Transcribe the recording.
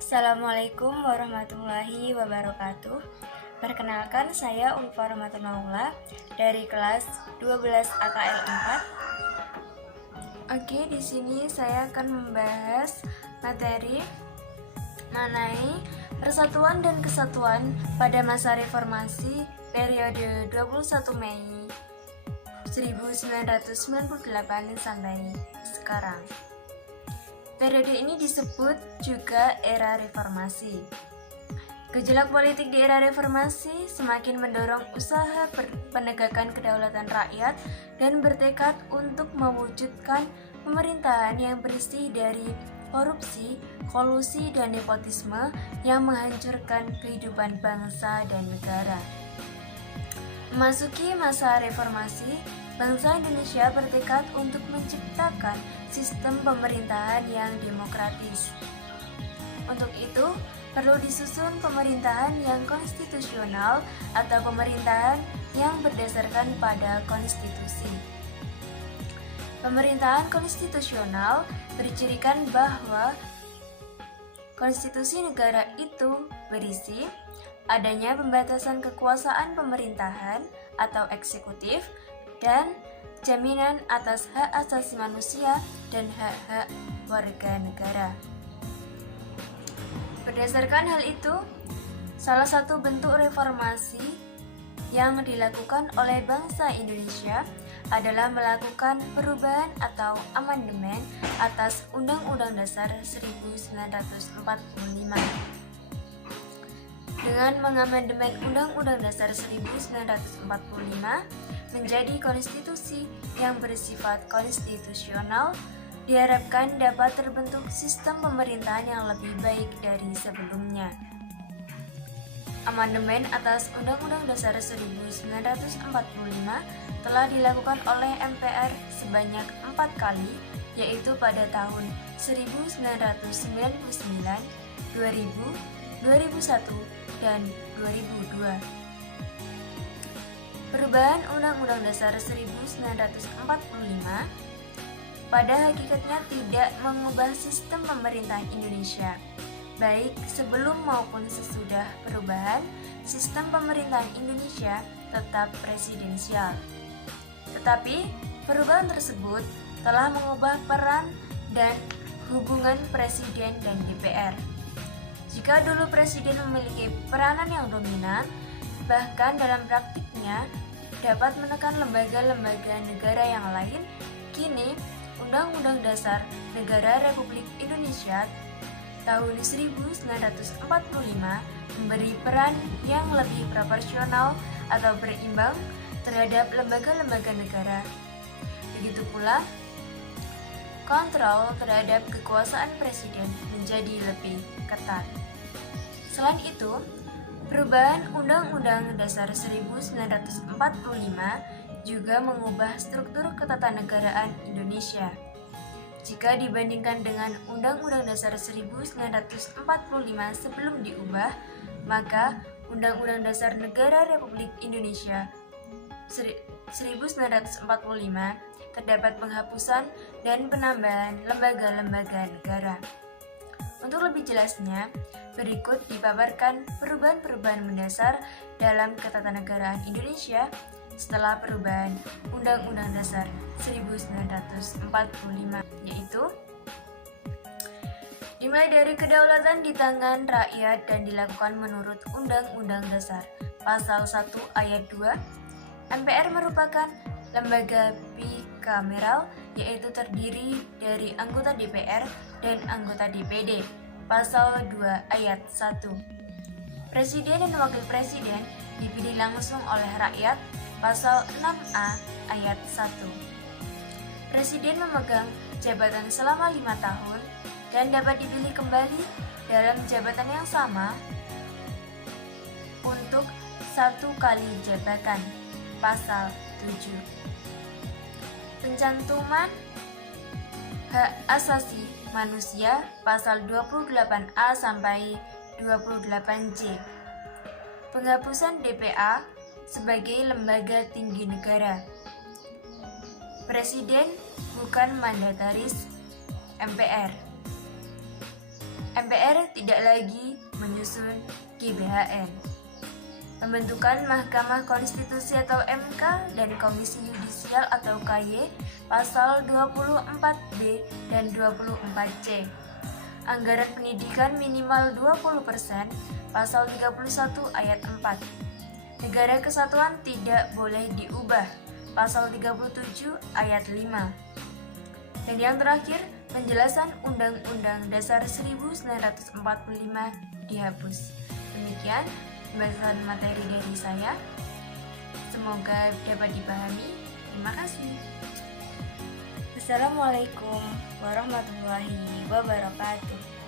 Assalamualaikum warahmatullahi wabarakatuh. Perkenalkan, saya Ulfa Rahmatullah dari kelas 12 AKL 4. Oke, di sini saya akan membahas materi mengenai persatuan dan kesatuan pada masa reformasi periode 21 Mei 1998 sampai sekarang. Periode ini disebut juga era reformasi. Gejolak politik di era reformasi semakin mendorong usaha penegakan kedaulatan rakyat dan bertekad untuk mewujudkan pemerintahan yang bersih dari korupsi, kolusi, dan nepotisme yang menghancurkan kehidupan bangsa dan negara. Memasuki masa reformasi, bangsa Indonesia bertekad untuk menciptakan sistem pemerintahan yang demokratis. Untuk itu, perlu disusun pemerintahan yang konstitusional atau pemerintahan yang berdasarkan pada konstitusi. Pemerintahan konstitusional bercirikan bahwa konstitusi negara itu berisi adanya pembatasan kekuasaan pemerintahan atau eksekutif dan jaminan atas hak asasi manusia dan hak-hak warga negara. Berdasarkan hal itu, salah satu bentuk reformasi yang dilakukan oleh bangsa Indonesia adalah melakukan perubahan atau amandemen atas Undang-Undang Dasar 1945. Dengan mengamandemen Undang-Undang Dasar 1945 menjadi konstitusi yang bersifat konstitusional, diharapkan dapat terbentuk sistem pemerintahan yang lebih baik dari sebelumnya. Amandemen atas Undang-Undang Dasar 1945 telah dilakukan oleh MPR sebanyak 4 kali, yaitu pada tahun 1999, 2000, 2001, dan 2002. Perubahan Undang-Undang Dasar 1945 pada hakikatnya tidak mengubah sistem pemerintahan Indonesia. Baik sebelum maupun sesudah perubahan, sistem pemerintahan Indonesia tetap presidensial. Tetapi, perubahan tersebut telah mengubah peran dan hubungan Presiden dan DPR. Jika dulu Presiden memiliki peranan yang dominan, bahkan dalam praktiknya dapat menekan lembaga-lembaga negara yang lain, kini Undang-Undang Dasar Negara Republik Indonesia tahun 1945 memberi peran yang lebih proporsional atau berimbang terhadap lembaga-lembaga negara. Begitu pula, kontrol terhadap kekuasaan Presiden menjadi lebih ketat. Selain itu, perubahan Undang-Undang Dasar 1945 juga mengubah struktur ketatanegaraan Indonesia. Jika dibandingkan dengan Undang-Undang Dasar 1945 sebelum diubah, maka Undang-Undang Dasar Negara Republik Indonesia 1945 terdapat penghapusan dan penambahan lembaga-lembaga negara. Untuk lebih jelasnya, berikut dipaparkan perubahan-perubahan mendasar dalam ketatanegaraan Indonesia setelah perubahan Undang-Undang Dasar 1945, yaitu dimulai dari kedaulatan di tangan rakyat dan dilakukan menurut Undang-Undang Dasar Pasal 1 Ayat 2. MPR merupakan lembaga bikameral, yaitu terdiri dari anggota DPR dan anggota DPD. Pasal 2 Ayat 1. Presiden dan Wakil Presiden dipilih langsung oleh rakyat. Pasal 6A Ayat 1. Presiden memegang jabatan selama 5 tahun dan dapat dipilih kembali dalam jabatan yang sama untuk 1 kali jabatan. Pasal 7. Pencantuman hak asasi manusia pasal 28A sampai 28J. Penghapusan DPA sebagai lembaga tinggi negara. Presiden bukan mandataris MPR. MPR tidak lagi menyusun GBHN. Pembentukan Mahkamah Konstitusi atau MK dan Komisi Yudisial atau KY pasal 24B dan 24C. Anggaran pendidikan minimal 20% pasal 31 ayat 4. Negara kesatuan tidak boleh diubah pasal 37 ayat 5. Dan yang terakhir, penjelasan Undang-Undang Dasar 1945 dihapus. Demikian pembahasan materi dari saya. Semoga dapat dipahami. Terima kasih. Assalamualaikum warahmatullahi wabarakatuh.